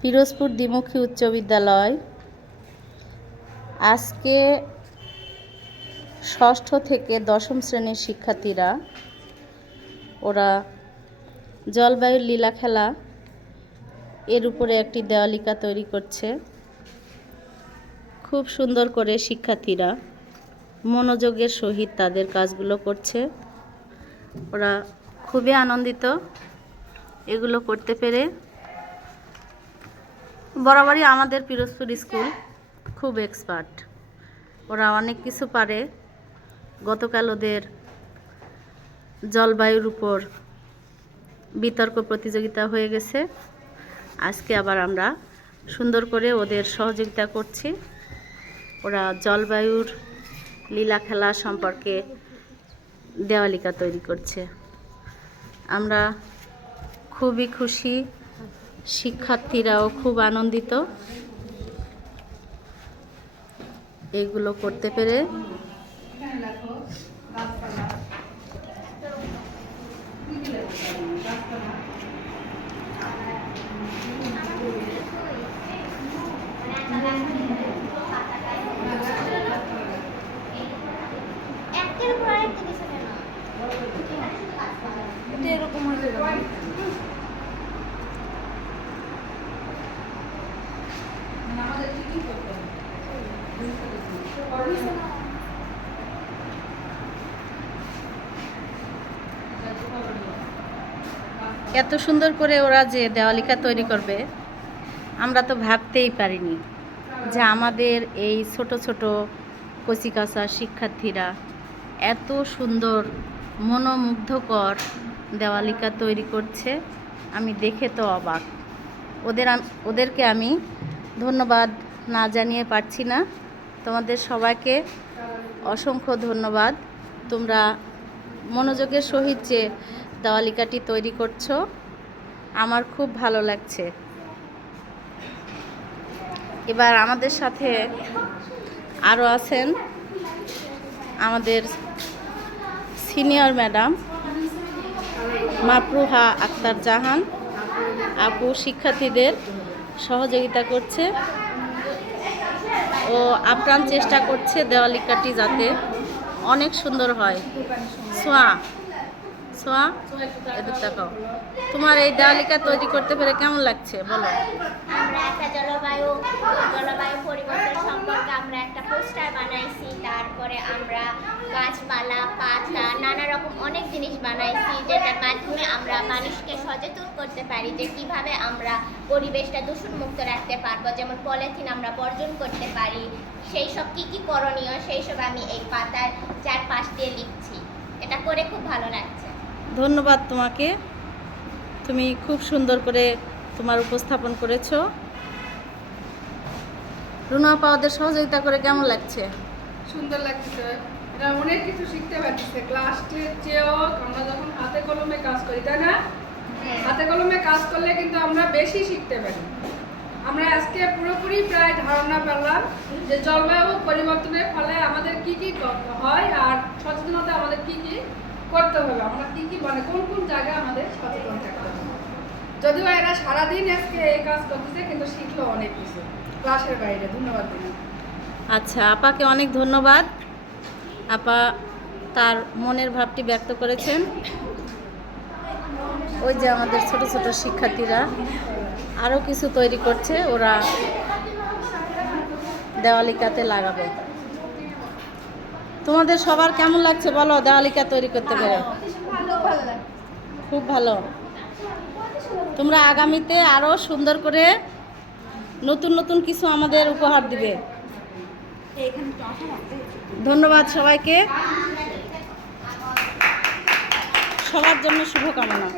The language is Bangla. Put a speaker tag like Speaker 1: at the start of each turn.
Speaker 1: পিরোজপুর দ্বিমুখী উচ্চ বিদ্যালয়। আজকে ষষ্ঠ থেকে দশম শ্রেণির শিক্ষার্থীরা, ওরা জলবায়ুর লীলা খেলা, এর উপরে একটি দেওয়ালিকা তৈরি করছে। খুব সুন্দর করে শিক্ষার্থীরা মনোযোগের সহিত তাদের কাজগুলো করছে। ওরা খুবই আনন্দিত এগুলো করতে পেরে। বরাবরই আমাদের পিরোজপুর স্কুল খুব এক্সপার্ট ওরা অনেক কিছু পারে। গতকাল ওদের জলবায়ুর উপর বিতর্ক প্রতিযোগিতা হয়ে গেছে। আজকে আবার আমরা সুন্দর করে ওদের সহযোগিতা করছি। ওরা জলবায়ুর লীলা খেলা সম্পর্কে দেওয়ালিকা তৈরি করছে। আমরা খুবই খুশি শিক্ষার্থীরাও খুব আনন্দিত। এগুলো করতে পেরে
Speaker 2: একটার পর একটা কিছু কেন
Speaker 3: এটা এরকম হয়ে যাবে মানে আমাদের কি কি করতে হবে
Speaker 1: এত সুন্দর করে ওরা যে দেওয়ালিকা তৈরি করবে, আমরা তো ভাবতেই পারিনি যে আমাদের এই ছোট ছোট কচিকাচা শিক্ষার্থীরা এত সুন্দর, মনোমুগ্ধকর দেওয়ালিকা তৈরি করছে। আমি দেখে তো অবাক। ওদের ওদেরকে আমি ধন্যবাদ না জানিয়ে পারছি না। তোমাদের সবাইকে অসংখ্য ধন্যবাদ। তোমরা মনোযোগের সহিত যে দেওয়ালিকাটি তৈরি করছ, আমার খুব ভালো লাগছে। এবার আমাদের সাথে আরও আছেন আমাদের সিনিয়র ম্যাডাম মাপরুহা আক্তার জাহান। আপু শিক্ষার্থীদের সহযোগিতা করছে। ও আপ্রাণ চেষ্টা করছে দেওয়ালিকাটি যাতে অনেক সুন্দর হয়। সোয়া সোয়া এদের দেখাও তোমার এই দেওয়ালিকা তৈরি করতে পেরে কেমন লাগছে? বলো।
Speaker 2: আমরা একটা জলবায়ু জলবায়ু পরিবর্তন সম্পর্কে আমরা একটা পোস্টার বানাইছি, তারপরে আমরা গাছপালা, পাতা, নানা রকম অনেক জিনিস বানাইছি, যেটার মাধ্যমে আমরা মানুষকে পারি যে কীভাবে আমরা পরিবেশটা দূষণমুক্ত রাখতে পারব যেমন পলিথিন আমরা বর্জন করতে পারি সেই সব কী কী করণীয় সেই সব আমি এই পাতার চারপাশ দিয়ে লিখছি। এটা করে খুব ভালো লাগছে।
Speaker 1: ধন্যবাদ তোমাকে। তুমি খুব সুন্দর করে তোমার উপস্থাপন করেছ। রুনা আপা ওদের সহযোগিতা করে কেমন লাগছে?
Speaker 3: সুন্দর লাগছে এটা অনেক কিছু শিখতে পারতেছে। ক্লাসের চেয়েও আমরা যখন হাতে কলমে কাজ করি তাই না? হাতে কলমে কাজ করলে কিন্তু আমরা বেশি শিখতে পারি। আমরা আজকে পুরোপুরি প্রায় ধারণা পেলাম যে জলবায়ু পরিবর্তনের ফলে আমাদের কি কি হয় আর সচেতনতা আমাদের কি কি করতে হবে। আমরা কি কি মানে কোন কোন জায়গায় আমাদের সচেতন থাকতে হবে। যদিও এরা সারাদিন আজকে এই কাজ করতেছে, কিন্তু শিখলো অনেক কিছু। ক্লাসের বাইরে। ধন্যবাদ
Speaker 1: আচ্ছা আপাকে অনেক ধন্যবাদ। আপা তার মনের ভাবটি ব্যক্ত করেছেন। ওই যে আমাদের ছোট ছোট শিক্ষার্থীরা আরও কিছু তৈরি করছে ওরা দেওয়ালিকাতে লাগাবে। তোমাদের সবার কেমন লাগছে বলো দেওয়ালিকা তৈরি করতে পেরে? খুব ভালো। তোমরা আগামীতে আরও সুন্দর করে নতুন নতুন কিছু আমাদের উপহার দিবে। ধন্যবাদ সবাইকে। সবার জন্য শুভকামনা।